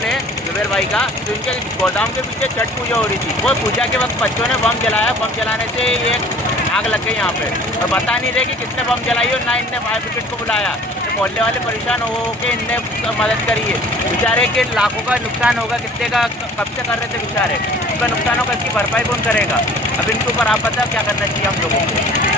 इन्होंने जुबेर भाई का, तो इनके गोदाम के पीछे छठ पूजा हो रही थी। वो पूजा के वक्त बच्चों ने बम जलाया, बम जलाने से ये आग लग गई यहाँ पे, और बता नहीं रहे कि किसने बम जलाई और ना इनने फायर ब्रिगेड को बुलाया। तो मोहल्ले वाले परेशान हो के इनने मदद करी है। बेचारे के लाखों का नुकसान होगा, कितने का कब से कर रहे थे बेचारे, उनका नुकसान होगा, इसकी भरपाई कौन करेगा? अब इनके ऊपर आप बताओ क्या करना चाहिए हम लोगों को।